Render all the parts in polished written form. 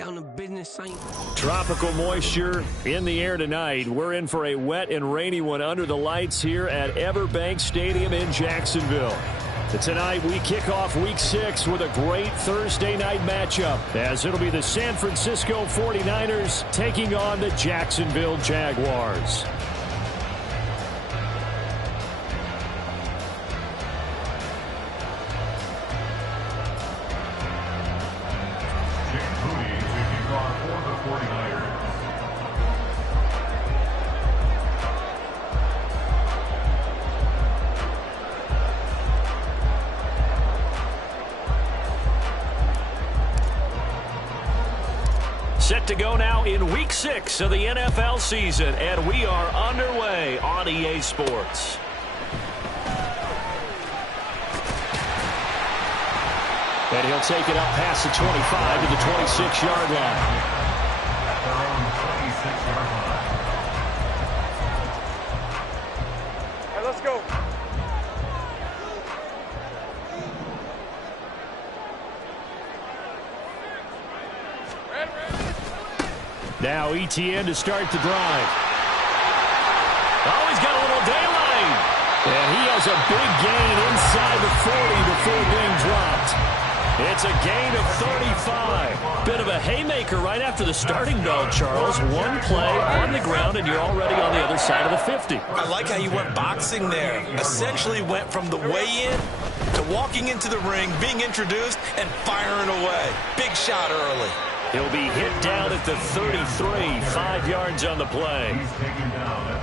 down to business, Saint. Tropical moisture in the air tonight. We're in for a wet and rainy one under the lights here at Everbank Stadium in Jacksonville. Tonight, we kick off Week 6 with a great Thursday night matchup, as it'll be the San Francisco 49ers taking on the Jacksonville Jaguars. Set to go now in Week 6 of the NFL season, and we are underway on EA Sports. And he'll take it up past the 25 to the 26-yard line. All right, let's go. Now ETN to start the drive. Oh, he's got a little daylight. And he has a big gain inside the 40 before being dropped. It's a gain of 35. Bit of a haymaker right after the starting bell, Charles. One play on the ground, and you're already on the other side of the 50. I like how you went boxing there. Essentially went from the weigh-in to walking into the ring, being introduced, and firing away. Big shot early. He'll be hit down at the 33, 5 yards on the play.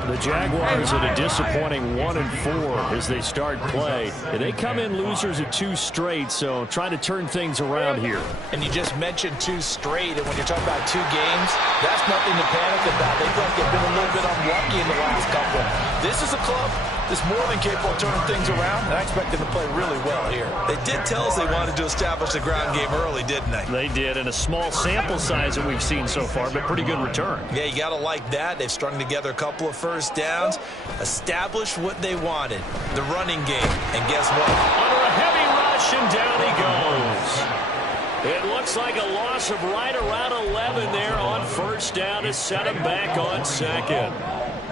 The Jaguars at a disappointing 1-4 as they start play. And they come in losers of 2 straight, so trying to turn things around here. And you just mentioned 2 straight, and when you're talking about 2 games, that's nothing to panic about. They feel like they've been a little bit unlucky in the last couple. This is a club that's more than capable of turning things around, and I expect them to play really well here. They did tell us they wanted to establish the ground game early, didn't they? They did, and a small sample size that we've seen so far, but pretty good return. Yeah, you got to like that. They've strung together a couple of first downs, established what they wanted, the running game. And guess what? Under a heavy rush, and down he goes. It looks like a loss of right around 11 there on first down to set him back on second.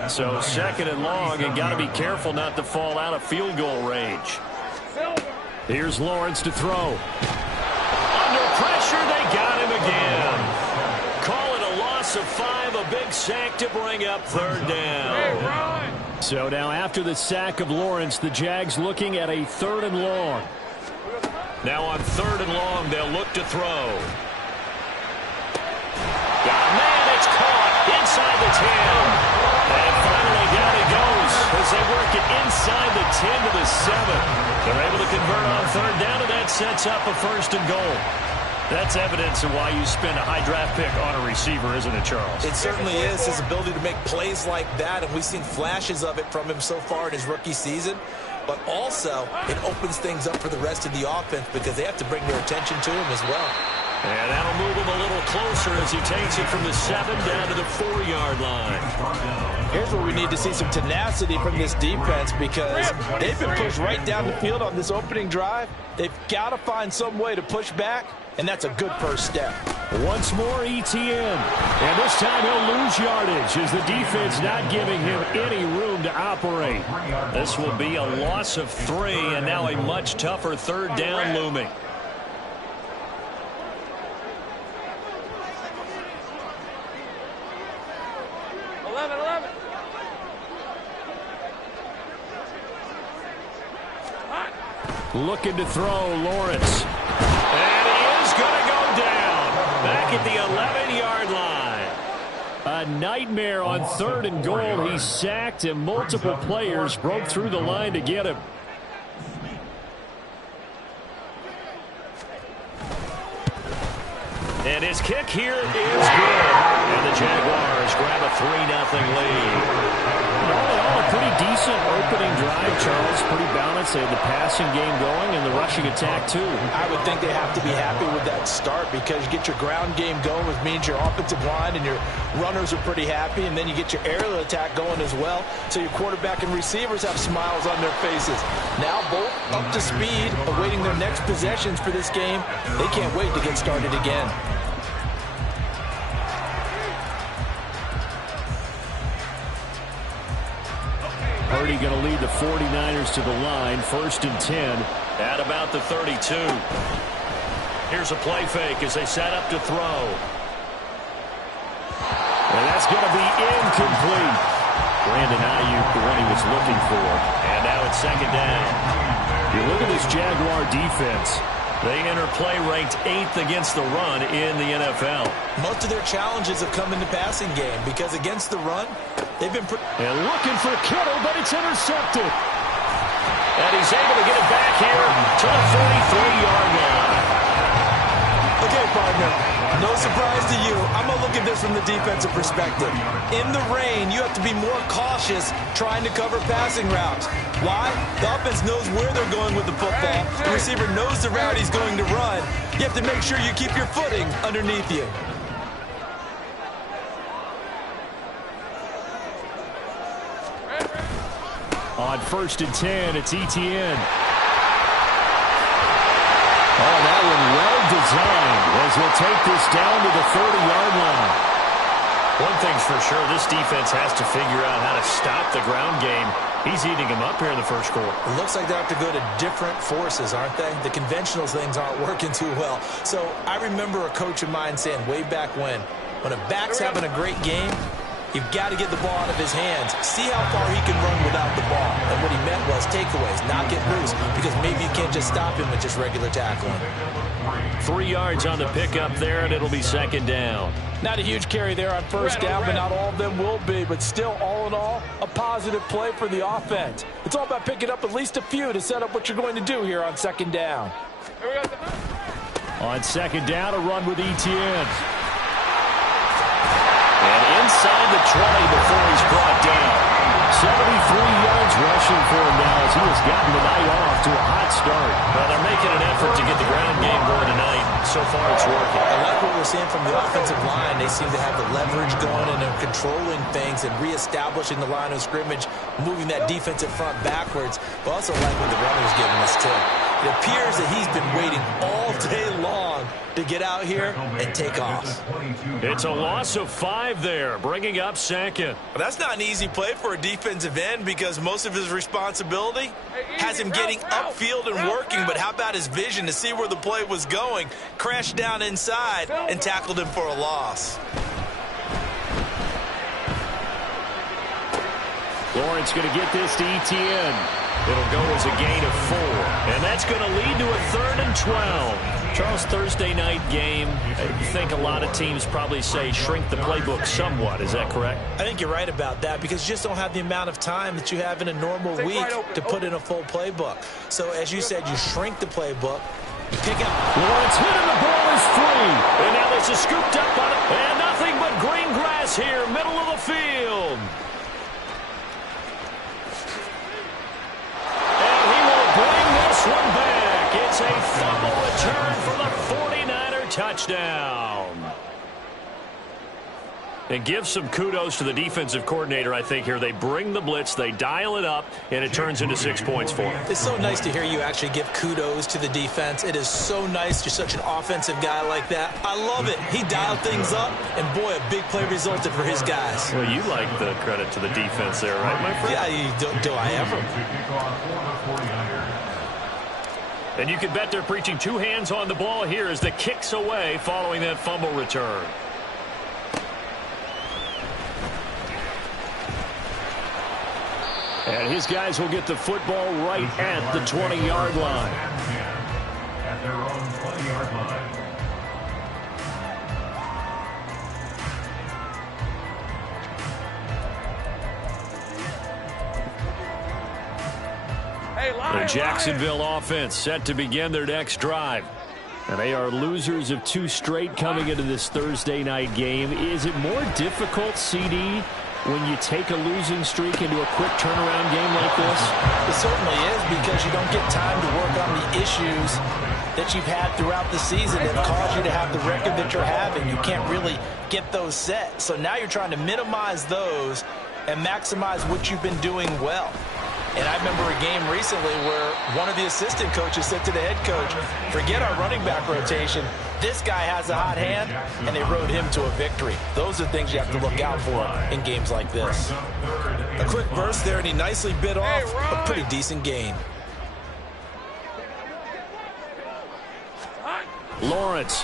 So second and long, and got to be careful not to fall out of field goal range. Here's Lawrence to throw. Under pressure, they got him again. Call it a loss of 5, a big sack to bring up third down. So now after the sack of Lawrence, the Jags looking at a 3rd and long. Now on 3rd and long, they'll look to throw. Got a man, it's caught inside the 10. And finally down he goes as they work it inside the 10 to the 7. They're able to convert on 3rd down, and that sets up a 1st and goal. That's evidence of why you spend a high draft pick on a receiver, isn't it, Charles? It certainly is. His ability to make plays like that, and we've seen flashes of it from him so far in his rookie season. But also, it opens things up for the rest of the offense because they have to bring their attention to him as well. And that'll move him a little closer as he takes it from the 7 down to the 4-yard line. Here's where we need to see some tenacity from this defense because they've been pushed right down the field on this opening drive. They've got to find some way to push back, and that's a good first step. Once more ETN. And this time he'll lose yardage as the defense not giving him any room to operate. This will be a loss of 3, and now a much tougher 3rd down looming. Looking to throw, Lawrence. And he is going to go down. Back at the 11-yard line. A nightmare on 3rd and goal. He's sacked, and multiple players broke through the line to get him. And his kick here is good. And the Jaguars grab a 3-0 lead. All in all, a pretty decent opening drive, Charles. Pretty balanced. They had the passing game going and the rushing attack, too. I would think they have to be happy with that start because you get your ground game going, which means your offensive line and your runners are pretty happy, and then you get your aerial attack going as well. So your quarterback and receivers have smiles on their faces. Now both up to speed, awaiting their next possessions for this game. They can't wait to get started again. Purdy going to lead the 49ers to the line. 1st and 10 at about the 32. Here's a play fake as they set up to throw. And that's going to be incomplete. Brandon Ayuk, the one he was looking for. And now it's 2nd down. You look at this Jaguar defense. They enter play ranked 8th against the run in the NFL. Most of their challenges have come in the passing game because against the run, they've been and looking for Kittle, but it's intercepted. And he's able to get it back here to the 43-yard line. Okay, partner, no surprise to you. I'm going to look at this from the defensive perspective. In the rain, you have to be more cautious trying to cover passing routes. Why? The offense knows where they're going with the football. The receiver knows the route he's going to run. You have to make sure you keep your footing underneath you. On 1st and 10, it's Etienne. Oh, that one well designed as he'll take this down to the 30-yard line. One thing's for sure, this defense has to figure out how to stop the ground game. He's eating them up here in the first quarter. It looks like they have to go to different forces, aren't they? The conventional things aren't working too well. So I remember a coach of mine saying way back when a back's having a great game, you've got to get the ball out of his hands. See how far he can run without the ball. And what he meant was takeaways, not get loose, because maybe you can't just stop him with just regular tackling. 3 yards on the pickup there, and it'll be 2nd down. Not a huge carry there on 1st down, but not all of them will be. But still, all in all, a positive play for the offense. It's all about picking up at least a few to set up what you're going to do here on 2nd down. On 2nd down, a run with Etienne. And inside the 20 before he's brought down. 73 yards rushing for him now as he has gotten the night off to a hot start. Well, they're making an effort to get the ground game going tonight. So far, it's working. I like what we're seeing from the offensive line. They seem to have the leverage going and they're controlling things and reestablishing the line of scrimmage, moving that defensive front backwards. But also like what the runner's giving us, too. It appears that he's been waiting all day long to get out here and take off. It's a loss of 5 there, bringing up 2nd. Well, that's not an easy play for a defensive end because most of his responsibility has him getting upfield and working, but how about his vision to see where the play was going, crashed down inside, and tackled him for a loss. Lawrence going to get this to Etienne. It'll go as a gain of 4. And that's going to lead to a 3rd and 12. Charles, Thursday night game, you think a lot of teams probably say shrink the playbook somewhat. Is that correct? I think you're right about that because you just don't have the amount of time that you have in a normal week to put in a full playbook. So as you said, you shrink the playbook. You pick up. Lawrence hit and the ball is free. And now this is scooped up on it. And nothing but green grass here, middle of the field. One back. It's a fumble return for the 49er touchdown. And give some kudos to the defensive coordinator, I think, here. They bring the blitz, they dial it up, and it turns into 6 points for them. It's so nice to hear you actually give kudos to the defense. It is so nice. You're such an offensive guy like that. I love it. He dialed things up, and boy, a big play resulted for his guys. Well, you like the credit to the defense there, right, my friend? Yeah, do I ever? And you can bet they're preaching 2 hands on the ball here as the kick's away following that fumble return. And his guys will get the football right at the 20-yard line. At their own 20-yard line. The Jacksonville offense set to begin their next drive. And they are losers of 2 straight coming into this Thursday night game. Is it more difficult, CD, when you take a losing streak into a quick turnaround game like this? It certainly is because you don't get time to work on the issues that you've had throughout the season that cause you to have the record that you're having. You can't really get those set. So now you're trying to minimize those and maximize what you've been doing well. And I remember a game recently where one of the assistant coaches said to the head coach, forget our running back rotation. This guy has a hot hand, and they rode him to a victory. Those are things you have to look out for in games like this. A quick burst there, and he nicely bit off a pretty decent gain. Lawrence.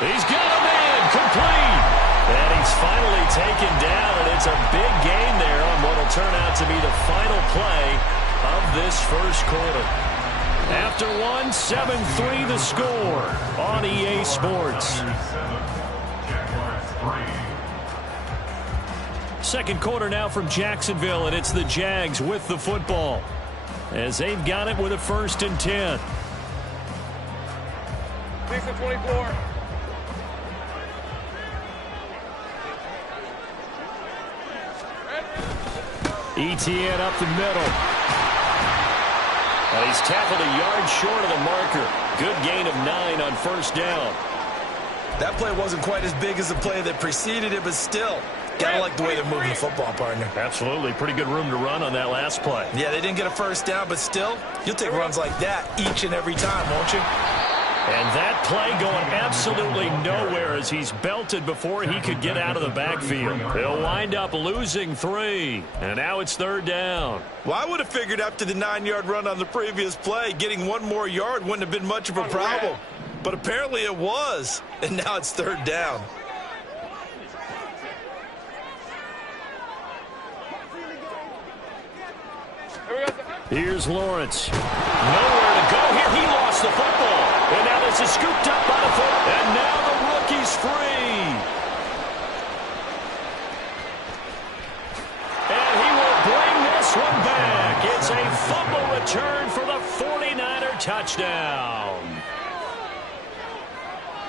He's got a man complete. And he's finally taken down, and it's a big gain there on what will turn out to be the final play of this first quarter. After one, 7-3 the score on EA Sports. Second quarter now from Jacksonville, and it's the Jags with the football as they've got it with a 1st and 10. 24. ETN up the middle. And he's tackled a yard short of the marker. Good gain of 9 on 1st down. That play wasn't quite as big as the play that preceded it, but still, gotta like the way they're moving the football, partner. Absolutely. Pretty good room to run on that last play. Yeah, they didn't get a 1st down, but still, you'll take runs like that each and every time, won't you? And that play going absolutely nowhere as he's belted before he could get out of the backfield. He'll wind up losing 3. And now it's 3rd down. Well, I would have figured after the 9-yard run on the previous play, getting 1 more yard wouldn't have been much of a problem. But apparently it was. And now it's 3rd down. Here's Lawrence. Nowhere to go here. He lost the football. And now this is scooped up by the foot. And now the rookie's free. And he will bring this one back. It's a fumble return for the 49er touchdown.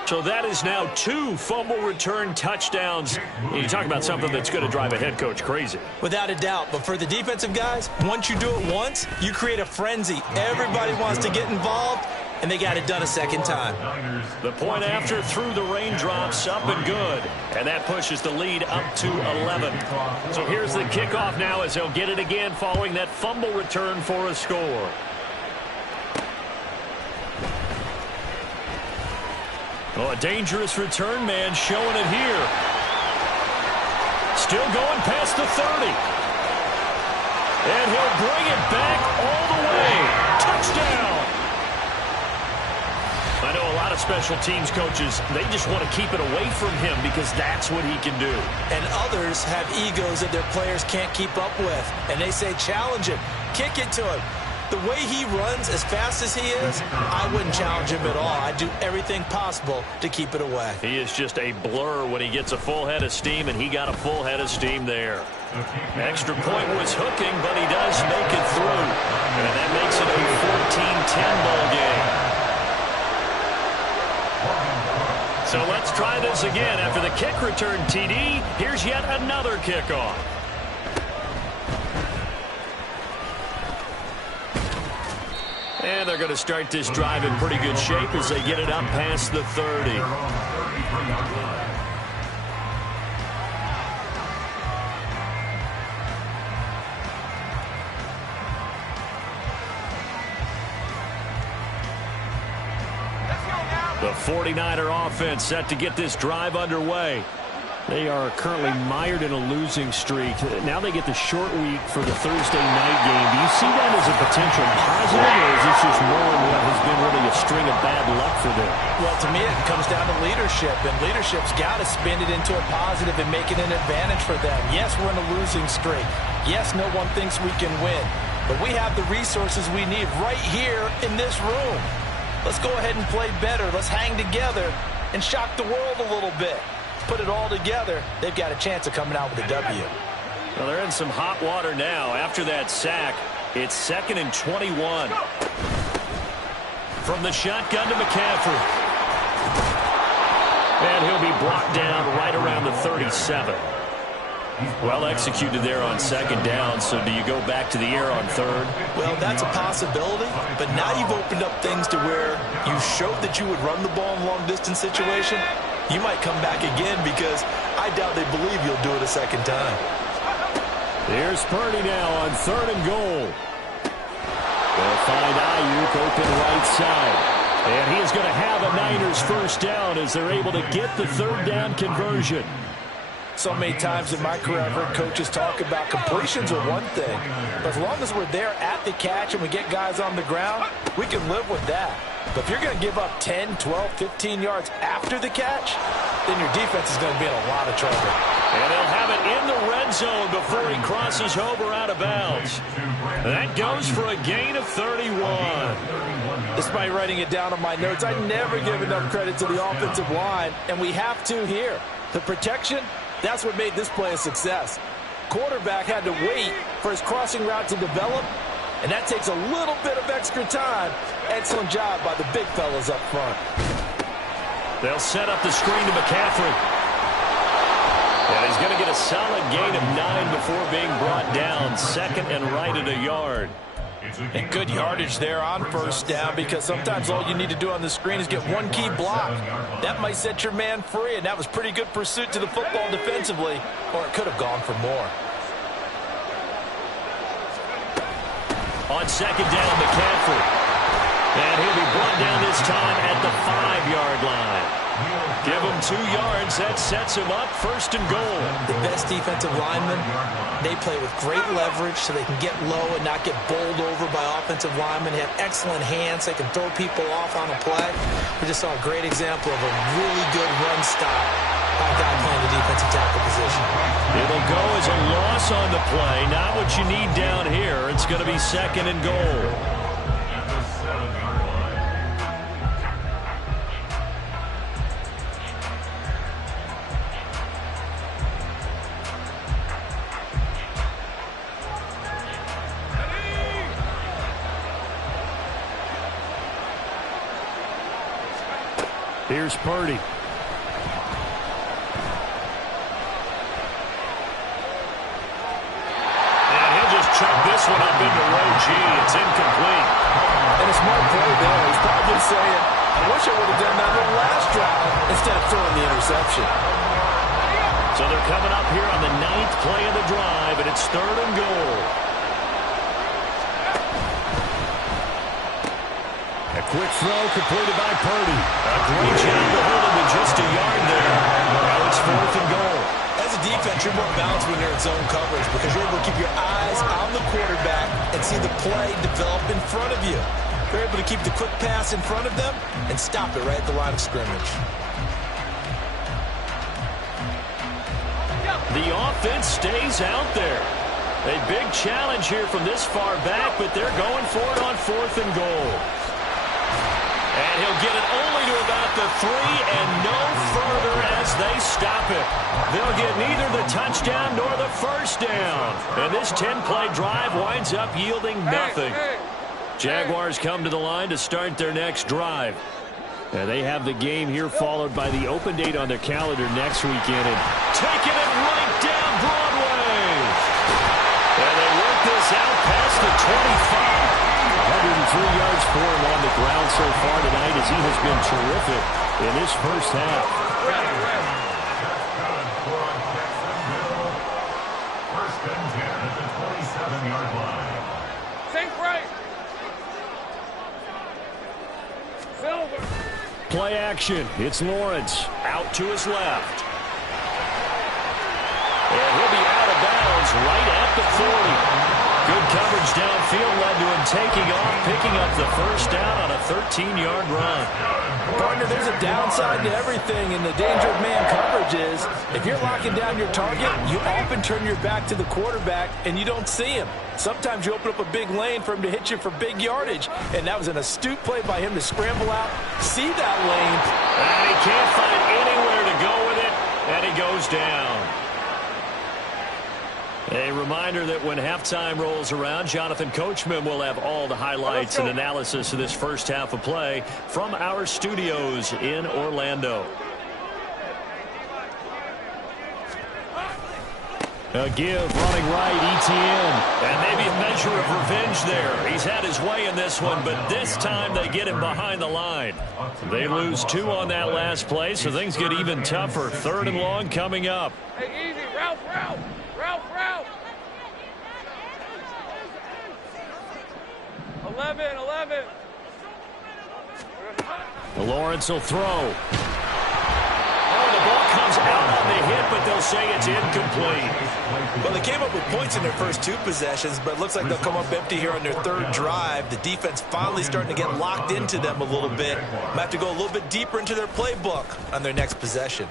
So that is now 2 fumble return touchdowns. You talk about something that's going to drive a head coach crazy. Without a doubt. But for the defensive guys, once you do it once, you create a frenzy. Everybody wants to get involved, and they got it done a second time. The point after through the raindrops, up and good. And that pushes the lead up to 11. So here's the kickoff now as they'll get it again following that fumble return for a score. Oh, a dangerous return man showing it here. Still going past the 30. And he'll bring it back all the way. Touchdown. I know a lot of special teams coaches, they just want to keep it away from him because that's what he can do. And others have egos that their players can't keep up with. And they say, challenge him, kick it to him. The way he runs as fast as he is, I wouldn't challenge him at all. I'd do everything possible to keep it away. He is just a blur when he gets a full head of steam, and he got a full head of steam there. Extra point was hooking, but he does make it through. And that makes it a 14-10 ball game. So let's try this again. After the kick return TD, here's yet another kickoff. And they're going to start this drive in pretty good shape as they get it up past the 30. The 49er offense set to get this drive underway. They are currently mired in a losing streak. Now they get the short week for the Thursday night game. Do you see that as a potential positive, or is this just more of what has been really a string of bad luck for them? Well, to me, it comes down to leadership, and leadership's got to spin it into a positive and make it an advantage for them. Yes, we're in a losing streak. Yes, no one thinks we can win, but we have the resources we need right here in this room. Let's go ahead and play better. Let's hang together and shock the world a little bit. Put it all together, they've got a chance of coming out with a W. Well, they're in some hot water now. After that sack, it's 2nd and 21. From the shotgun to McCaffrey. And he'll be brought down right around the 37. Well executed there on 2nd down, so do you go back to the air on 3rd? Well, that's a possibility, but now you've opened up things to where you showed that you would run the ball in long-distance situation. You might come back again because I doubt they believe you'll do it a second time. Here's Purdy now on 3rd and goal. They'll find Ayuk open right side. And he is going to have a Niners first down as they're able to get the 3rd down conversion. So many times in my career, I've heard coaches talk about completions are one thing. But as long as we're there at the catch and we get guys on the ground, we can live with that. But if you're going to give up 10, 12, 15 yards after the catch, then your defense is going to be in a lot of trouble. And they'll have it in the red zone before he crosses over out of bounds. That goes for a gain of 31. Despite writing it down on my notes, I never give enough credit to the offensive line, and we have to here. The protection, that's what made this play a success. Quarterback had to wait for his crossing route to develop, and that takes a little bit of extra time. Excellent job by the big fellas up front. They'll set up the screen to McCaffrey. And he's going to get a solid gain of 9 before being brought down. 2nd and right at a yard. And good yardage there on first down, because sometimes all you need to do on the screen is get one key block. That might set your man free, and that was pretty good pursuit to the football defensively, or it could have gone for more. On 2nd down, McCaffrey. And he'll be brought down this time at the 5-yard line. Give him 2 yards. That sets him up 1st and goal. The best defensive linemen, they play with great leverage so they can get low and not get bowled over by offensive linemen. They have excellent hands. They can throw people off on a play. We just saw a great example of a really good run stop by a guy playing the defensive tackle position. It'll go as a loss on the play. Not what you need down here. It's going to be 2nd and goal. Here's Purdy. And he'll just chuck this one up into row G. It's incomplete. And a smart play there. He's probably saying, I wish I would have done that on the last drive instead of throwing the interception. So they're coming up here on the 9th play of the drive, and it's 3rd and goal. A quick throw completed by Purdy. A great job to hold him to just a yard there. Now it's 4th and goal. As a defense, you're more balanced when you're in zone coverage because you're able to keep your eyes on the quarterback and see the play develop in front of you. You're able to keep the quick pass in front of them and stop it right at the line of scrimmage. The offense stays out there. A big challenge here from this far back, but they're going for it on 4th and goal. And he'll get it only to about the 3 and no further as they stop it. They'll get neither the touchdown nor the first down. And this 10-play drive winds up yielding nothing. Jaguars come to the line to start their next drive. And they have the game here followed by the open date on their calendar next weekend. And taking it right down Broadway. And they work this out past the 25. 103 yards for him on the ground so far tonight as he has been terrific in this first half. First and 10 at the 27-yard line. Think right. Silver. Play action. It's Lawrence out to his left. And he'll be out of bounds right at the 40. Good coverage downfield led to him taking off, picking up the first down on a 13-yard run. Partner, there's a downside to everything, and the danger of man coverage is if you're locking down your target, you often turn your back to the quarterback and you don't see him. Sometimes you open up a big lane for him to hit you for big yardage, and that was an astute play by him to scramble out, see that lane. And he can't find anywhere to go with it, and he goes down. A reminder that when halftime rolls around, Jonathan Coachman will have all the highlights and analysis of this first half of play from our studios in Orlando. A give running right, ETN. And maybe a measure of revenge there. He's had his way in this one, but this time they get him behind the line. They lose 2 on that last play, so things get even tougher. 3rd and long coming up. Hey, easy. Route. 11. Lawrence will throw. Oh, the ball comes out on the hit, but they'll say it's incomplete. Well, they came up with points in their first 2 possessions, but it looks like they'll come up empty here on their 3rd drive. The defense finally starting to get locked into them a little bit. Might have to go a little bit deeper into their playbook on their next possession.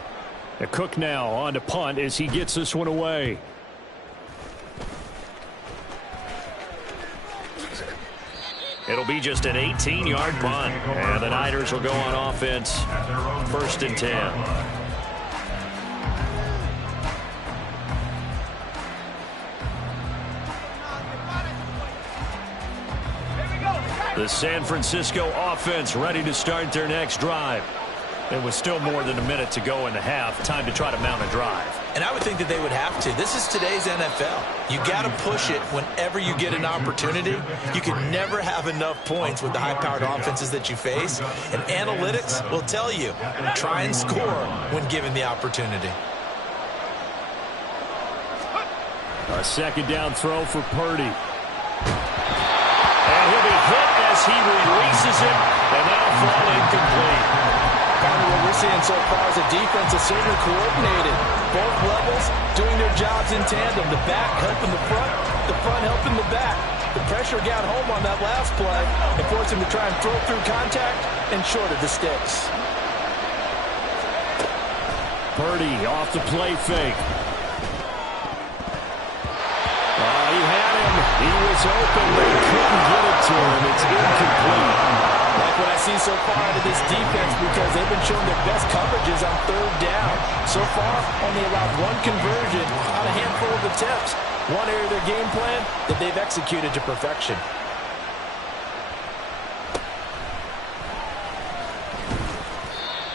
Cook now on to punt as he gets this one away. It'll be just an 18-yard punt, and the Niners will go on offense. 1st and 10. The San Francisco offense ready to start their next drive. There was still more than a minute to go in the half. Time to try to mount a drive. And I would think that they would have to. This is today's NFL. You got to push it whenever you get an opportunity. You can never have enough points with the high-powered offenses that you face. And analytics will tell you, try and score when given the opportunity. A 2nd down throw for Purdy. And he'll be hit as he releases it, and that'll fall incomplete. What we're seeing so far is a defense that's certainly coordinated. Both levels doing their jobs in tandem. The back helping the front helping the back. The pressure got home on that last play and forced him to try and throw through contact and short of the sticks. Purdy off the play fake. Oh, he had him. He was open. They couldn't get it to him. It's incomplete. Like what I see so far out of this defense, because they've been showing their best coverages on 3rd down. So far, only allowed 1 conversion on a handful of attempts. One area of their game plan that they've executed to perfection.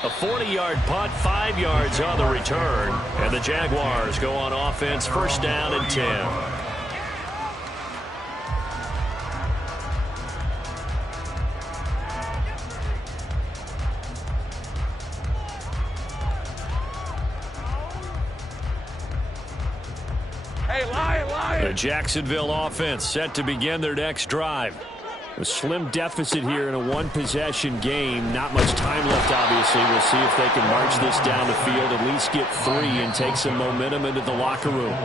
A 40-yard punt, 5 yards on the return. And the Jaguars go on offense, 1st down and 10. The Jacksonville offense set to begin their next drive. A slim deficit here in a 1-possession game. Not much time left, obviously. We'll see if they can march this down the field, at least get 3 and take some momentum into the locker room.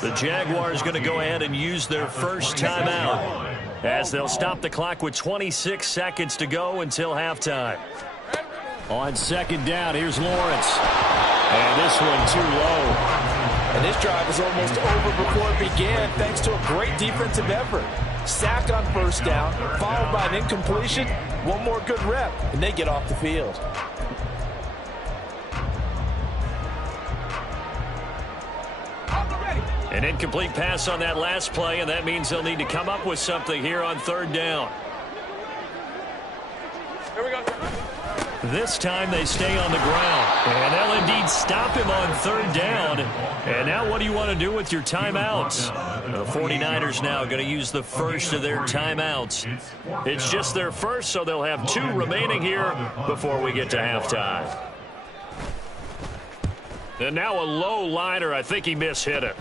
The Jaguars going to go ahead and use their first timeout as they'll stop the clock with 26 seconds to go until halftime. On 2nd down, here's Lawrence. And this one too low. And this drive was almost over before it began, thanks to a great defensive effort. Sack on 1st down, followed by an incompletion. One more good rep, and they get off the field. An incomplete pass on that last play, and that means they'll need to come up with something here on 3rd down. Here we go. This time they stay on the ground, and they'll indeed stop him on 3rd down. And now what do you want to do with your timeouts? The 49ers now going to use the first of their timeouts. It's just their first, so they'll have 2 remaining here before we get to halftime. And now a low liner. I think he mishit it.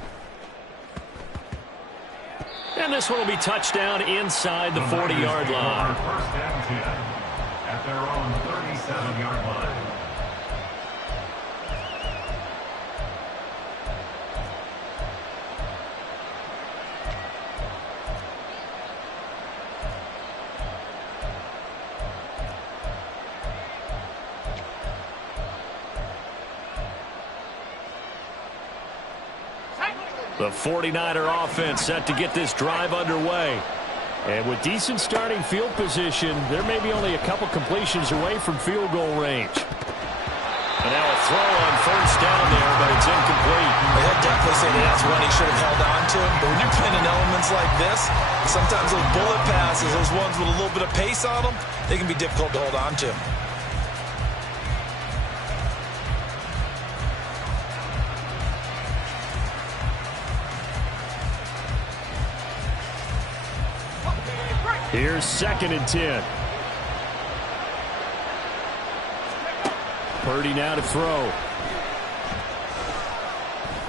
And this one will be touchdown inside the 40-yard line. First and 10 at their own 37-yard line. The 49er offense set to get this drive underway. And with decent starting field position, there may be only a couple completions away from field goal range. And now a throw on 1st down there, but it's incomplete. Well, I'd definitely say that's one he should have held on to. But when you're playing in elements like this, sometimes those bullet passes, those ones with a little bit of pace on them, they can be difficult to hold on to. Here's 2nd and 10. Purdy now to throw.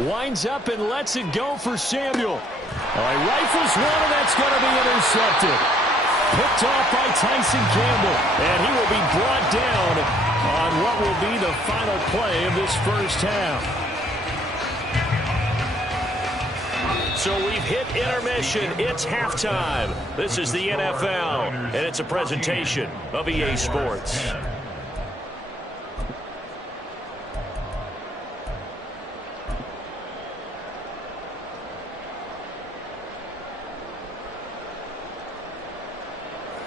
Winds up and lets it go for Samuel. He rifles one, and that's going to be intercepted. picked off by Tyson Campbell. And he will be brought down on what will be the final play of this first half. So we've hit intermission. It's halftime. This is the NFL, and it's a presentation of EA Sports.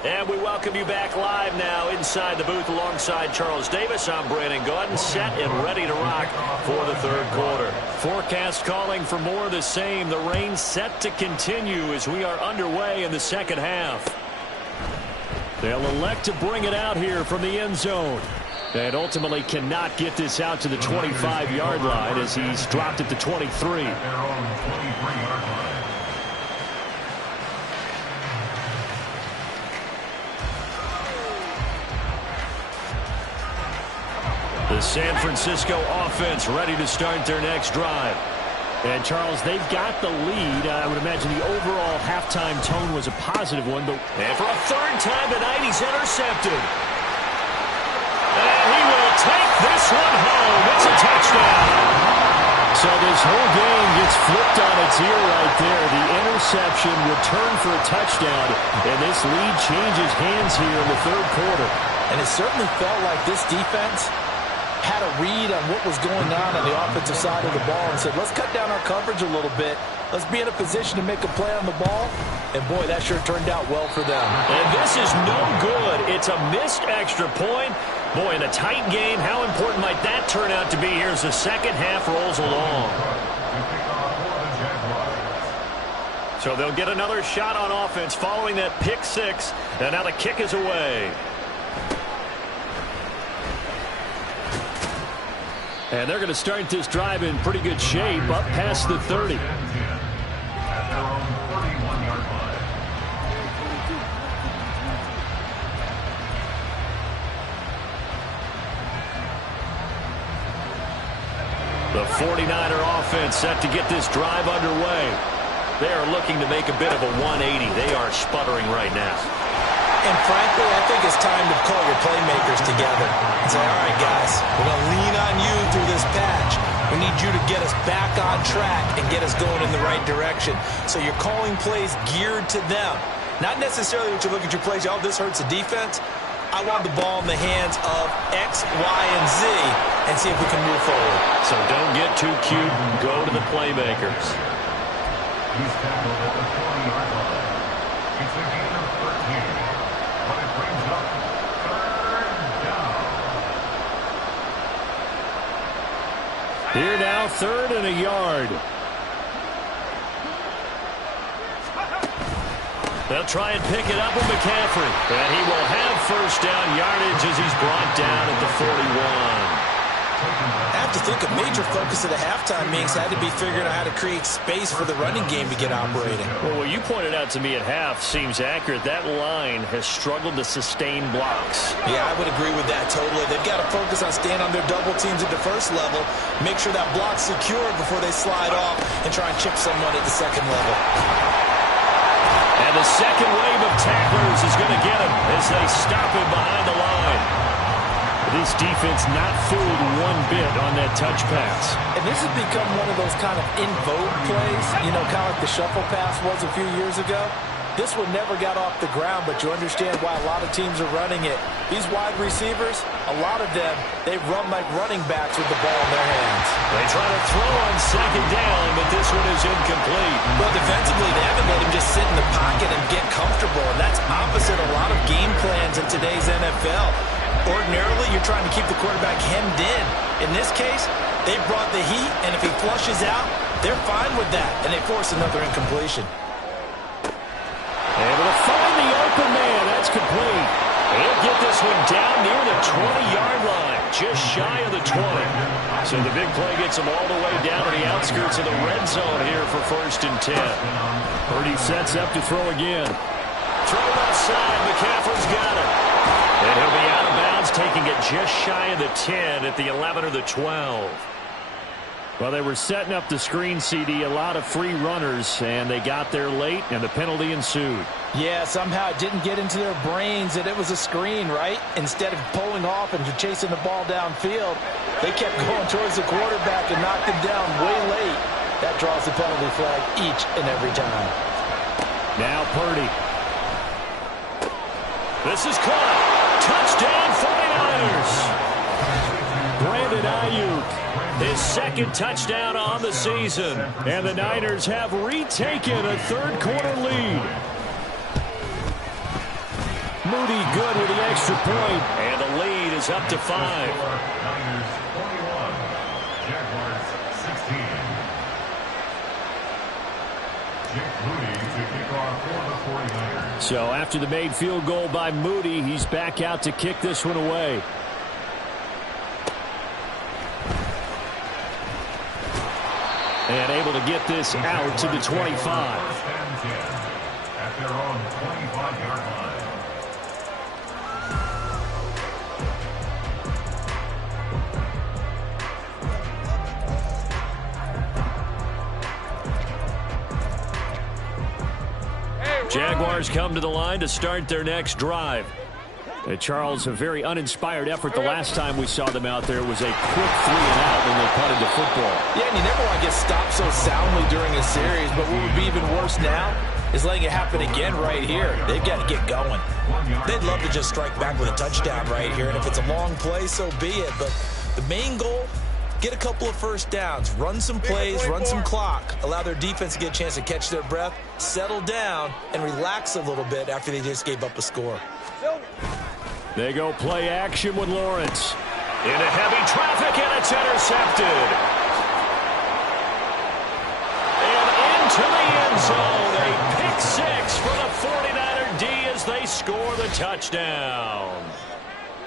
And we welcome you back live now inside the booth alongside Charles Davis. I'm Brandon Gaudin, set and ready to rock for the third quarter. Forecast calling for more of the same. The rain set to continue as we are underway in the second half. They'll elect to bring it out here from the end zone. And ultimately cannot get this out to the 25-yard line as he's dropped it to 23. The San Francisco offense ready to start their next drive. And, Charles, they've got the lead. I would imagine the overall halftime tone was a positive one. But and for a third time tonight, he's intercepted. And he will take this one home. It's a touchdown. So this whole game gets flipped on its ear right there. The interception returned for a touchdown. And this lead changes hands here in the third quarter. And it certainly felt like this defense had a read on what was going on the offensive side of the ball and said, let's cut down our coverage a little bit. Let's be in a position to make a play on the ball. And, boy, that sure turned out well for them. And this is no good. It's a missed extra point. Boy, in a tight game, how important might that turn out to be here as the second half rolls along? So they'll get another shot on offense following that pick six. And now the kick is away. And they're going to start this drive in pretty good shape, up past the 30. The 49er offense set to get this drive underway. They are looking to make a bit of a 180. They are sputtering right now. And frankly, I think it's time to call your playmakers together and say, all right, guys, we're going to lean on you through this patch. We need you to get us back on track and get us going in the right direction. So you're calling plays geared to them. Not necessarily what you look at your plays, oh, this hurts the defense. I want the ball in the hands of X, Y, and Z and see if we can move forward. So don't get too cute and go to the playmakers. He's tackled at the 40-yard line. It's a gain of 13. But it brings up third down. Here now, 3rd and a yard. They'll try and pick it up with McCaffrey. And he will have first down yardage as he's brought down at the 41. I have to think a major focus of the halftime meetings had to be figuring out how to create space for the running game to get operating. Well, what you pointed out to me at half seems accurate. That line has struggled to sustain blocks. Yeah, I would agree with that totally. They've got to focus on staying on their double teams at the first level, make sure that block's secure before they slide off and try and chip someone at the second level. And the second wave of tacklers is going to get him as they stop him behind the line. This defense not fooled one bit on that touch pass. And this has become one of those kind of in vogue plays, you know, kind of like the shuffle pass was a few years ago. This one never got off the ground, but you understand why a lot of teams are running it. These wide receivers, a lot of them, they run like running backs with the ball in their hands. They try to throw on second down, but this one is incomplete. Well, defensively, they haven't let him just sit in the pocket and get comfortable, and that's opposite a lot of game plans in today's NFL. Ordinarily, you're trying to keep the quarterback hemmed in. In this case, they brought the heat, and if he flushes out, they're fine with that, and they force another incompletion. Able to find the open man. That's complete. He'll get this one down near the 20-yard line, just shy of the 20. So the big play gets him all the way down to the outskirts of the red zone here for 1st and 10. Purdy sets up to throw again. Throw left side. McCaffrey's got it. And he'll be out of bounds, taking it just shy of the 10 at the 11 or the 12. Well, they were setting up the screen, CD, a lot of free runners, and they got there late, and the penalty ensued. Yeah, somehow it didn't get into their brains that it was a screen, right? Instead of pulling off and chasing the ball downfield, they kept going towards the quarterback and knocked him down way late. That draws the penalty flag each and every time. Now Purdy. This is caught. Touchdown 49ers. Brandon Ayuk, his second touchdown on the season. And the Niners have retaken a third-quarter lead. Moody good with the extra point. And the lead is up to 5. Niners 41, Jaguars 16. Jake Moody to kick off for the 49ers. So after the made field goal by Moody, he's back out to kick this one away. And able to get this out to the 25. First and 10 at their own 25-yard line. Jaguars come to the line to start their next drive. Charles, a very uninspired effort the last time we saw them out there. It was a quick 3-and-out when they punted the football. Yeah, and you never want to get stopped so soundly during a series, but what would be even worse now is letting it happen again right here. They've got to get going. They'd love to just strike back with a touchdown right here, and if it's a long play, so be it. But the main goal, get a couple of first downs, run some plays, run some clock, allow their defense to get a chance to catch their breath, settle down, and relax a little bit after they just gave up a score. They go play action with Lawrence. Into heavy traffic, and it's intercepted. And into the end zone. A pick six for the 49er D as they score the touchdown.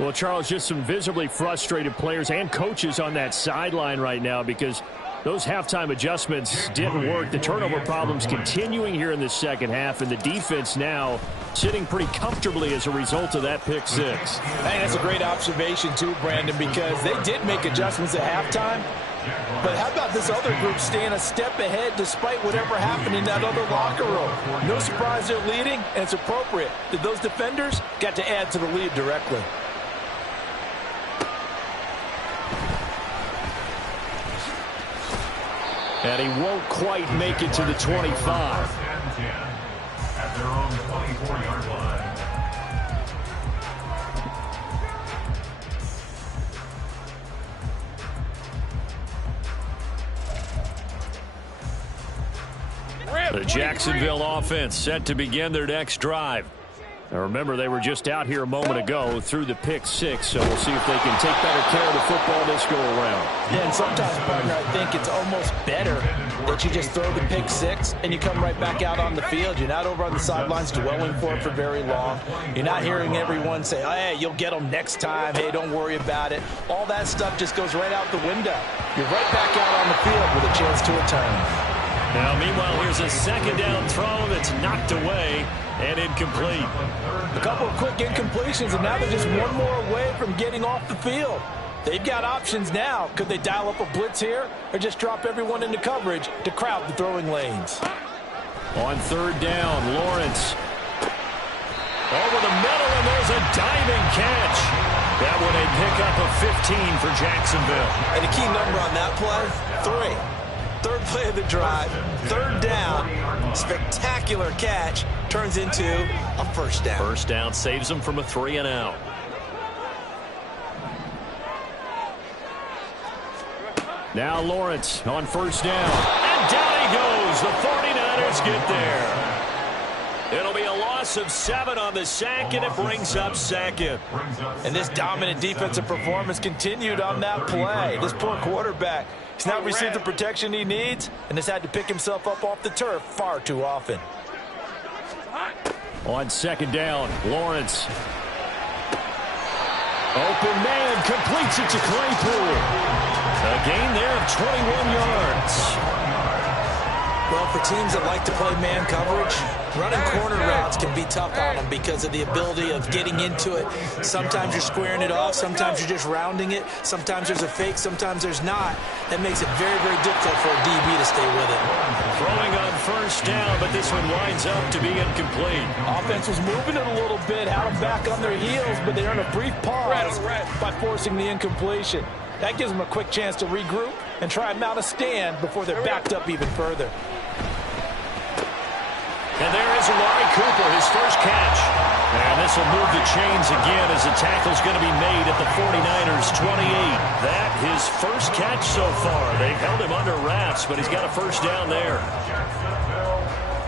Well, Charles, just some visibly frustrated players and coaches on that sideline right now because those halftime adjustments didn't work. The turnover problems continuing here in the second half, and the defense now sitting pretty comfortably as a result of that pick six. Hey, that's a great observation too, Brandon, because they did make adjustments at halftime. But how about this other group staying a step ahead despite whatever happened in that other locker room? No surprise they're leading, and it's appropriate that those defenders got to add to the lead directly. And he won't quite make it to the 25. First and 10 at their own 24-yard line. The Jacksonville offense set to begin their next drive. Now remember, they were just out here a moment ago through the pick six, so we'll see if they can take better care of the football this go around. Yeah, and sometimes, partner, I think it's almost better that you just throw the pick six and you come right back out on the field. You're not over on the sidelines dwelling for it for very long. You're not hearing everyone say, oh, hey, you'll get them next time. Hey, don't worry about it. All that stuff just goes right out the window. You're right back out on the field with a chance to return. Now, meanwhile, here's a second down throw that's knocked away and incomplete. A couple of quick incompletions, and now they're just one more away from getting off the field. They've got options now. Could they dial up a blitz here or just drop everyone into coverage to crowd the throwing lanes? On third down, Lawrence. Over the middle, and there's a diving catch. That one a pickup of 15 for Jacksonville. And a key number on that play, 3. Third play of the drive, third down, spectacular catch, turns into a first down. First down saves them from a 3-and-out. Now Lawrence on first down. And down he goes. The 49ers get there. It'll be a loss of 7 on the sack, and it brings up second. And this dominant defensive performance continued on that play. This poor quarterback, he's not received the protection he needs and has had to pick himself up off the turf far too often. On second down, Lawrence. Open man, completes it to Claypool. A gain there of 21 yards. Well, for teams that like to play man coverage, Running corner routes can be tough on them because of the ability of getting into it. Sometimes you're squaring it off. Sometimes you're just rounding it. Sometimes there's a fake. Sometimes there's not. That makes it very, very difficult for a DB to stay with it. Throwing on first down, but this one winds up to be incomplete. Offense was moving it a little bit, had them back on their heels, but they earned a brief pause by forcing the incompletion. That gives them a quick chance to regroup and try and mount a stand before they're backed up even further. And there is Amari Cooper, his first catch. And this will move the chains again as the tackle's going to be made at the 49ers' 28. That his first catch so far. They've held him under wraps, but he's got a first down there.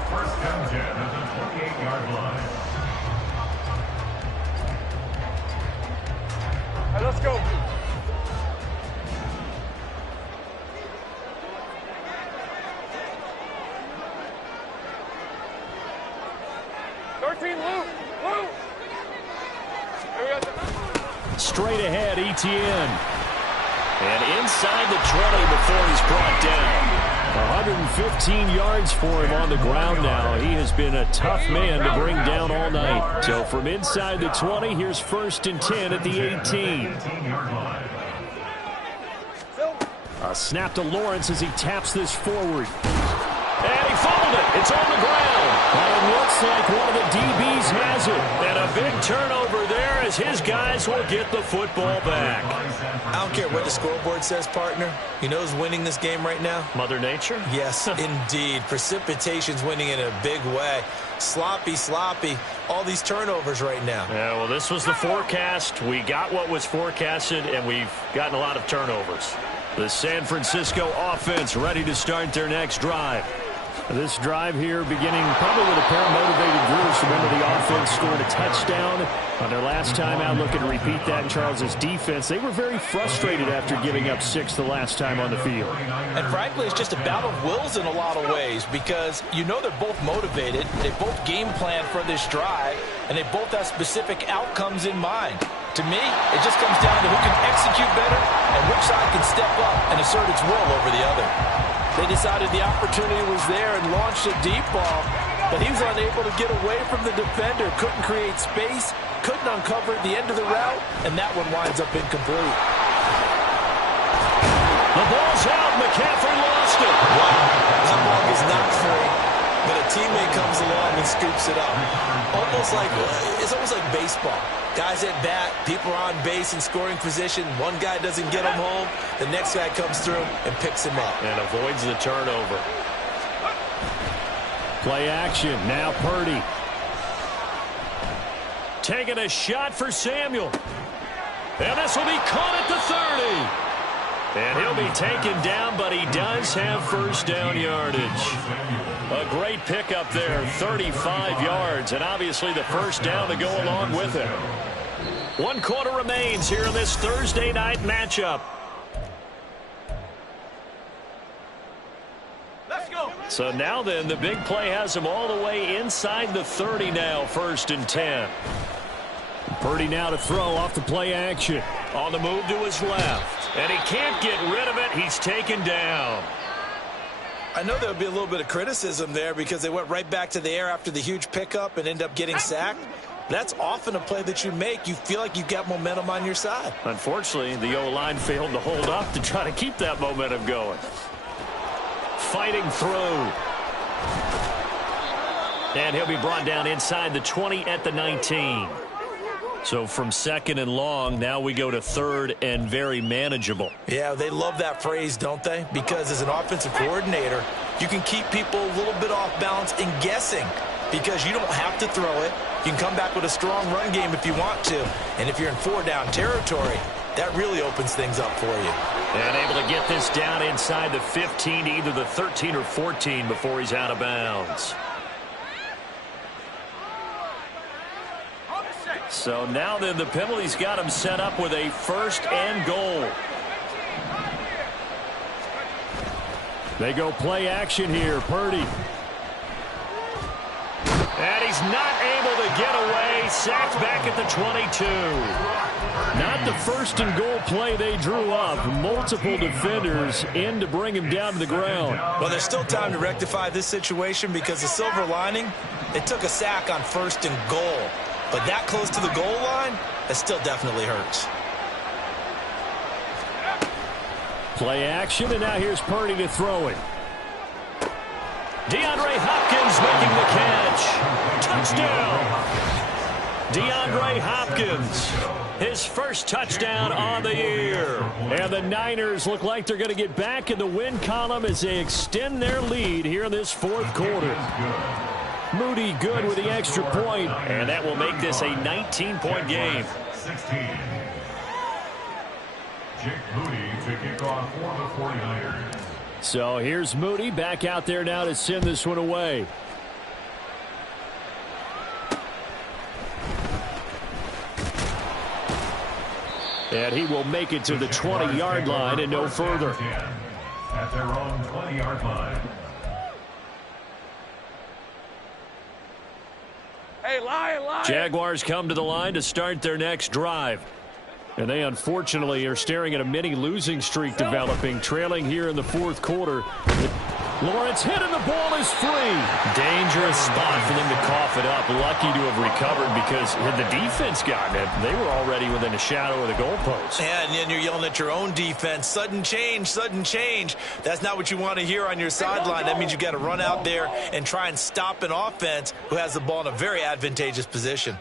First down 10 at the 28-yard line. All right, let's go. Straight ahead, Etienne. And inside the 20 before he's brought down. 115 yards for him on the ground now. He has been a tough man to bring down all night. So from inside the 20, here's 1st and 10 at the 18. A snap to Lawrence as he taps this forward. And he fumbled it. It's on the ground. And it looks like one of the DBs has it. And a big turnover there as his guys will get the football back. I don't care what the scoreboard says, partner. You know who's winning this game right now? Mother Nature? Yes, indeed. Precipitation's winning in a big way. Sloppy, sloppy. All these turnovers right now. Yeah, well, this was the forecast. We got what was forecasted, and we've gotten a lot of turnovers. The San Francisco offense ready to start their next drive. This drive here beginning probably with a pair of motivated groups. Remember, the offense scored a touchdown on their last time out, looking to repeat that in Charles' defense. They were very frustrated after giving up 6 the last time on the field. And frankly, it's just a battle of wills in a lot of ways because you know they're both motivated. They both game plan for this drive, and they both have specific outcomes in mind. To me, it just comes down to who can execute better and which side can step up and assert its will over the other. They decided the opportunity was there and launched a deep ball, but he was unable to get away from the defender, couldn't create space, couldn't uncover the end of the route, and that one winds up incomplete. The ball's out. McCaffrey lost it. Wow, that ball is not free, but a teammate comes along and scoops it up. It's almost like baseball. Guys at bat, people are on base in scoring position. One guy doesn't get him home. The next guy comes through and picks him up. And avoids the turnover. Play action. Now Purdy. Taking a shot for Samuel. And this will be caught at the 30. And he'll be taken down, but he does have first down yardage. A great pickup there, 35 yards, and obviously the first down to go along with it. 1 quarter remains here in this Thursday night matchup. Let's go. So now then, the big play has him all the way inside the 30 now, 1st and 10. Purdy now to throw off the play action. On the move to his left. And he can't get rid of it. He's taken down. I know there would be a little bit of criticism there because they went right back to the air after the huge pickup and end up getting sacked. That's often a play that you make. You feel like you've got momentum on your side. Unfortunately, the O-line failed to hold up to try to keep that momentum going. Fighting through. And he'll be brought down inside the 20 at the 19. So from 2nd and long, now we go to 3rd and very manageable. Yeah, they love that phrase, don't they? Because as an offensive coordinator, you can keep people a little bit off balance and guessing because you don't have to throw it. You can come back with a strong run game if you want to. And if you're in 4-down territory, that really opens things up for you. And able to get this down inside the 15 to either the 13 or 14 before he's out of bounds. So now then, the penalty's got him set up with a 1st and goal. They go play action here. Purdy. And he's is not able to get away. Sacked back at the 22. Not the first and goal play they drew up. Multiple defenders in to bring him down to the ground. Well, there's still time to rectify this situation because the silver lining, they took a sack on 1st and goal. But that close to the goal line, that still definitely hurts. Play action, and now here's Purdy to throw it. DeAndre Hopkins making the catch. Touchdown. DeAndre Hopkins, his first touchdown on the year. And the Niners look like they're going to get back in the win column as they extend their lead here in this 4th quarter. Moody good with the extra point. And that will make this a 19-point game. 16. Jake Moody to kick off for the 49ers. So here's Moody back out there now to send this one away. And he will make it to the 20-yard line and no further. At their own 20-yard line. Hey, Lion. Jaguars come to the line to start their next drive. And they unfortunately are staring at a mini losing streak developing, trailing here in the 4th quarter. Lawrence hit and the ball is free. Dangerous spot for them to cough it up. Lucky to have recovered because had the defense gotten it, they were already within a shadow of the goalpost. And then you're yelling at your own defense. Sudden change, sudden change. That's not what you want to hear on your sideline. That means you got to run out there and try and stop an offense who has the ball in a very advantageous position.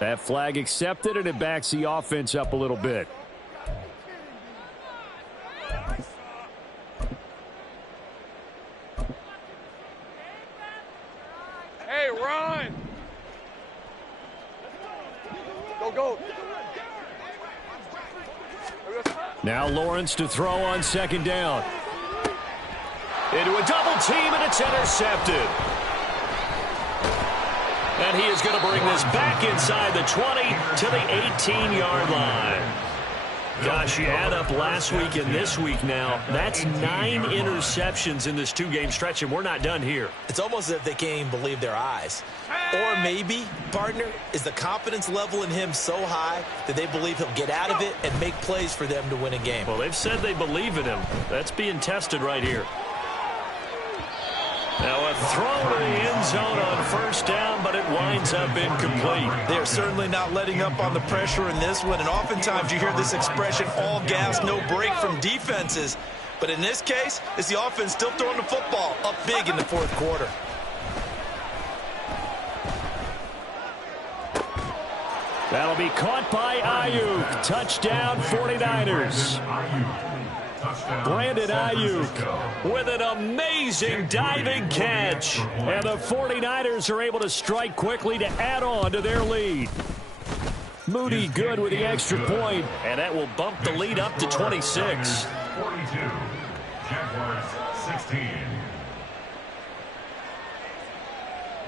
That flag accepted, and it backs the offense up a little bit. Hey, run! Go. Now Lawrence to throw on 2nd down. Into a double team, and it's intercepted. And he is going to bring this back inside the 20 to the 18-yard line. Gosh, you add up last week and this week now, that's 9 interceptions in this 2-game stretch, and we're not done here. It's almost as if they can't even believe their eyes. Or maybe, partner, is the confidence level in him so high that they believe he'll get out of it and make plays for them to win a game. Well, they've said they believe in him. That's being tested right here. Now a throw to the end zone on 1st down, but it winds up incomplete. They're certainly not letting up on the pressure in this one, and oftentimes you hear this expression, all gas, no break from defenses. But in this case, it's the offense still throwing the football up big in the 4th quarter. That'll be caught by Ayuk. Touchdown 49ers. Brandon Ayuk with an amazing diving catch. And the 49ers are able to strike quickly to add on to their lead. Moody good with the extra point, and that will bump the lead up to 26. 42. Jaguars 16.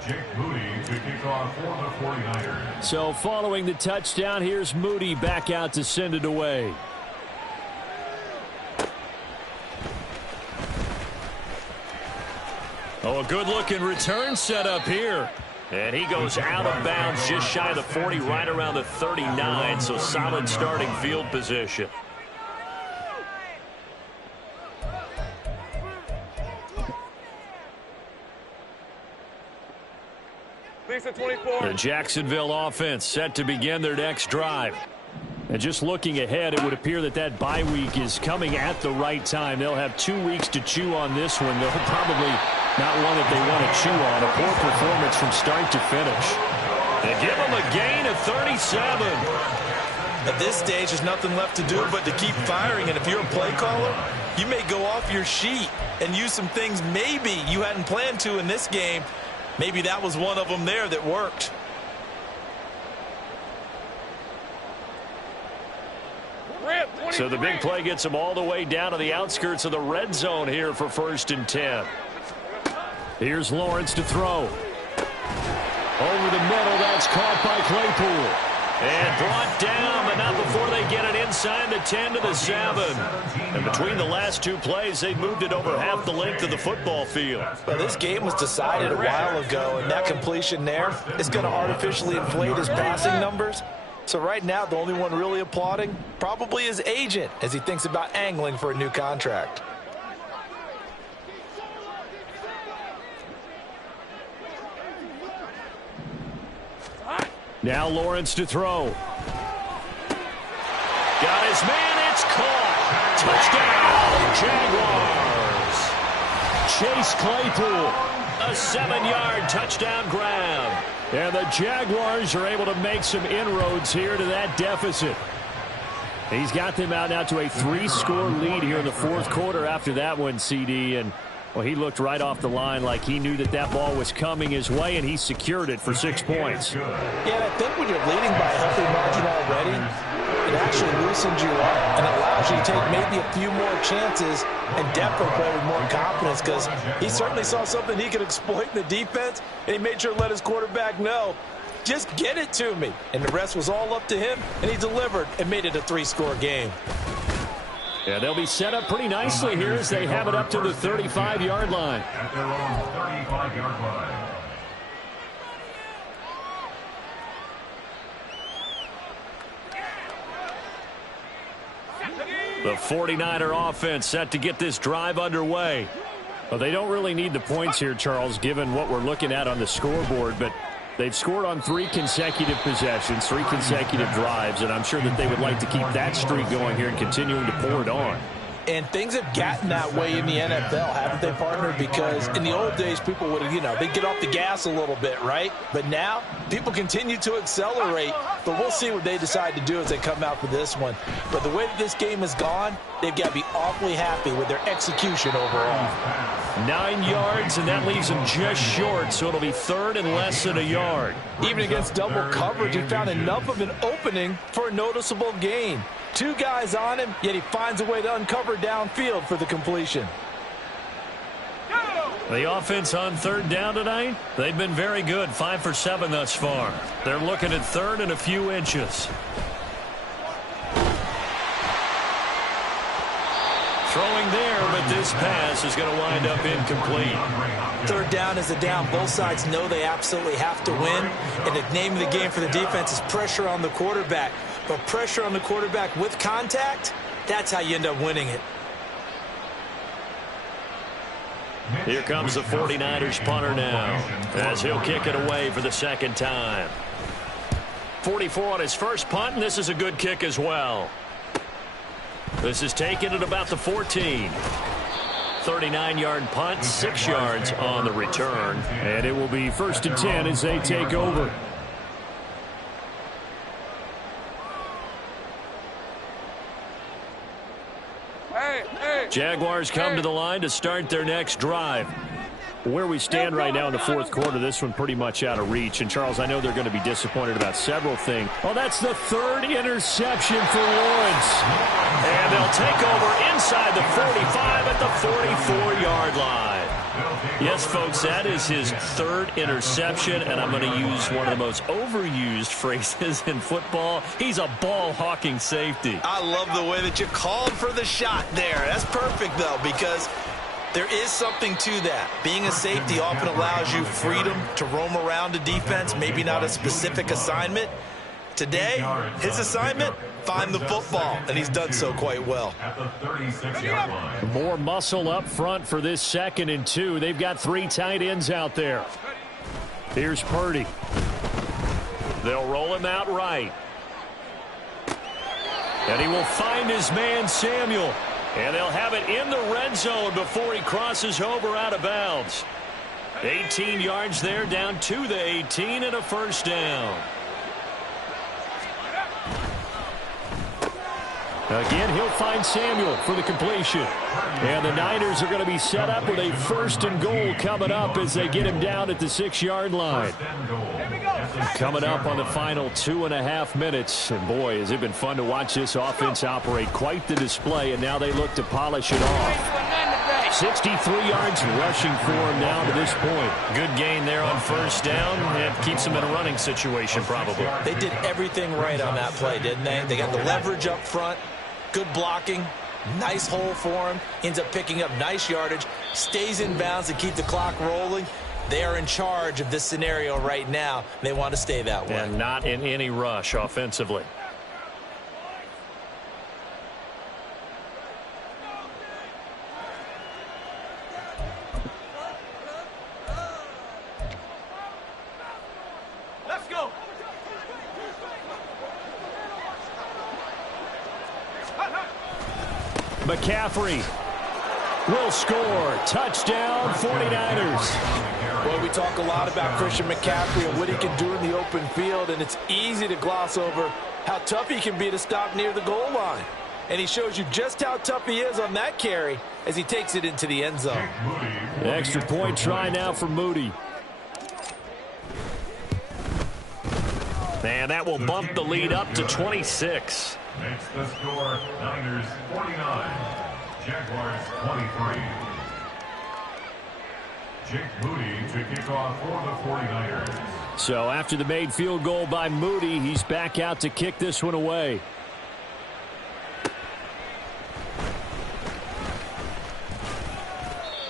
Jake Moody to kick off for the 49ers. So following the touchdown, here's Moody back out to send it away. Oh, a good-looking return set up here. And he goes out of bounds just shy of the 40, right around the 39, so solid starting field position. The Jacksonville offense set to begin their next drive. And just looking ahead, it would appear that that bye week is coming at the right time. They'll have 2 weeks to chew on this one. They'll probably not one that they want to chew on. A poor performance from start to finish. They give them a gain of 37. At this stage, there's nothing left to do but to keep firing. And if you're a play caller, you may go off your sheet and use some things maybe you hadn't planned to in this game. Maybe that was one of them there that worked. So the big play gets them all the way down to the outskirts of the red zone here for 1st and 10. Here's Lawrence to throw. Over the middle, that's caught by Claypool. And brought down, but not before they get it inside the 10 to the 7. And between the last two plays, they moved it over half the length of the football field. Well, this game was decided a while ago, and that completion there is going to artificially inflate his passing numbers. So right now, the only one really applauding probably his agent as he thinks about angling for a new contract. Now Lawrence to throw. Got his man, it's caught. Touchdown, Jaguars. Chase Claypool, a 7-yard touchdown grab. And the Jaguars are able to make some inroads here to that deficit. He's got them out now to a 3-score lead here in the fourth quarter after that one, CD. And well, he looked right off the line like he knew that that ball was coming his way, and he secured it for 6 points. Yeah, and I think when you're leading by a healthy margin already, it actually loosens you up and allows you to take maybe a few more chances and definitely play with more confidence, because he certainly saw something he could exploit in the defense, and he made sure to let his quarterback know, just get it to me. And the rest was all up to him, and he delivered and made it a 3-score game. Yeah, they'll be set up pretty nicely here as they have it up to the 35-yard line. At their own 35-yard line. The 49er offense set to get this drive underway. Well, they don't really need the points here, Charles, given what we're looking at on the scoreboard, but they've scored on 3 consecutive possessions, 3 consecutive drives, and I'm sure that they would like to keep that streak going here and continuing to pour it on. And things have gotten that way in the NFL, haven't they, partner? Because in the old days, people would, they'd get off the gas a little bit, right? But now, people continue to accelerate, but we'll see what they decide to do as they come out for this one. But the way that this game has gone, they've got to be awfully happy with their execution overall. 9 yards, and that leaves him just short, so it'll be 3rd and less than a yard. Even against double coverage, he found enough of an opening for a noticeable gain. 2 guys on him, yet he finds a way to uncover downfield for the completion. The offense on 3rd down tonight, they've been very good, 5 for 7 thus far. They're looking at 3rd and a few inches. Throwing there, but this pass is going to wind up incomplete. 3rd down is a down. Both sides know they absolutely have to win. And the name of the game for the defense is pressure on the quarterback. But pressure on the quarterback with contact, that's how you end up winning it. Here comes the 49ers punter now, as he'll kick it away for the 2nd time. 44 on his first punt, and this is a good kick as well. This is taken at about the 14. 39-yard punt, 6 yards on the return. And it will be 1st and 10 as they take over. Jaguars come to the line to start their next drive. Where we stand right now in the fourth quarter, this one pretty much out of reach. And, Charles, I know they're going to be disappointed about several things. Oh, that's the 3rd interception for Lawrence. And they'll take over inside the 45 at the 44-yard line. Yes, folks, that is his 3rd interception, and I'm going to use one of the most overused phrases in football. He's a ball-hawking safety. I love the way that you called for the shot there. That's perfect, though, because there is something to that. Being a safety often allows you freedom to roam around a defense, maybe not a specific assignment. Today, his assignment, find the football, and he's done so quite well. At the 36-yard line. More muscle up front for this 2nd and 2. They've got 3 tight ends out there. Here's Purdy. They'll roll him out right. And he will find his man, Samuel. And they'll have it in the red zone before he crosses over out of bounds. 18 yards there, down to the 18, and a 1st down. Again, he'll find Samuel for the completion. And the Niners are going to be set up with a 1st and goal coming up as they get him down at the 6-yard line. Coming up on the final 2.5 minutes. And boy, has it been fun to watch this offense operate. Quite the display, and now they look to polish it off. 63 yards rushing for him now to this point. Good gain there on first down. It keeps him in a running situation probably. They did everything right on that play, didn't they? They got the leverage up front, good blocking, nice hole for him, ends up picking up nice yardage, stays in bounds to keep the clock rolling. They are in charge of this scenario right now. They want to stay that way. And not in any rush offensively. McCaffrey will score. Touchdown, 49ers. Boy, we talk a lot about Christian McCaffrey and what he can do in the open field, and it's easy to gloss over how tough he can be to stop near the goal line. And he shows you just how tough he is on that carry as he takes it into the end zone. The extra point try now for Moody. And that will bump the lead up to 26. Makes the score Niners 49, Jaguars 23. Jake Moody to kick off for the 49ers. So after the made field goal by Moody, he's back out to kick this one away.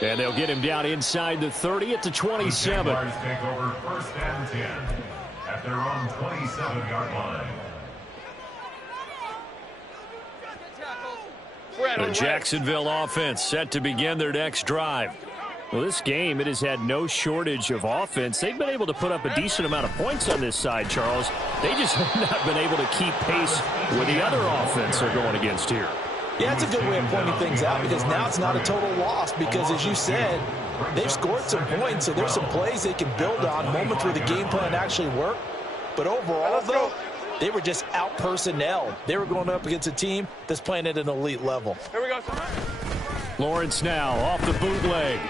And they'll get him down inside the 30 at the 27. The Jaguars take over first and 10 at their own 27-yard line. The Jacksonville offense set to begin their next drive. Well, this game, it has had no shortage of offense. They've been able to put up a decent amount of points on this side, Charles. They just have not been able to keep pace with the other offense they're going against here. Yeah, it's a good way of pointing things out because now it's not a total loss because, as you said, they've scored some points, so there's some plays they can build on, moments where the game plan actually worked. But overall, though, they were just out-personnel. They were going up against a team that's playing at an elite level. Here we go. Lawrence now off the bootleg.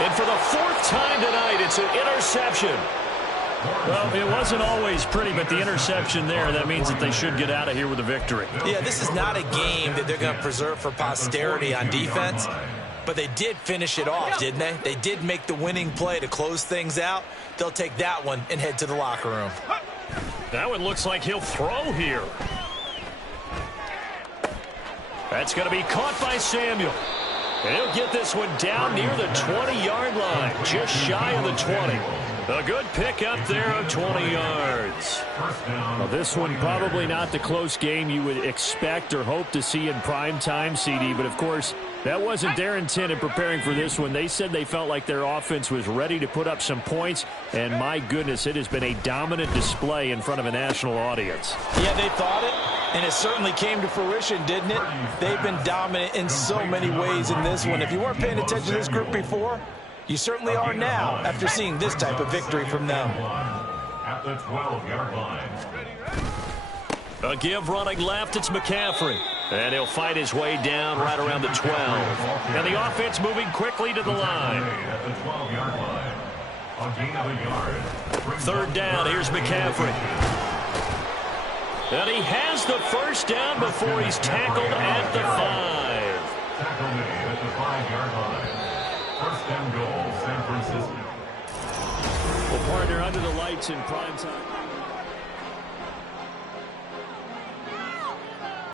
And for the fourth time tonight, it's an interception. Well, it wasn't always pretty, but the interception there, that means that they should get out of here with a victory. Yeah, this is not a game that they're going to preserve for posterity on defense, but they did finish it off, didn't they? They did make the winning play to close things out. They'll take that one and head to the locker room. That one looks like he'll throw here. That's going to be caught by Samuel. And he'll get this one down near the 20-yard line, just shy of the 20. A good pick up there of 20 yards. Well, this one probably not the close game you would expect or hope to see in prime time, CD, but of course that wasn't their intent in preparing for this one. They said they felt like their offense was ready to put up some points, and my goodness, it has been a dominant display in front of a national audience. Yeah, they thought it, and it certainly came to fruition, didn't it? They've been dominant in so many ways in this one. If you weren't paying attention to this group before, you certainly are now after seeing this type of victory from them. At the 12-yard line. A give running left, it's McCaffrey. And he'll fight his way down right around the 12. And the offense moving quickly to the line. At the 12-yard line. A gain of a yard. Third down, here's McCaffrey. And he has the first down before he's tackled at the 5. Tackle made at the 5-yard line. First and goal, San Francisco. Well, partner, under the lights in prime time.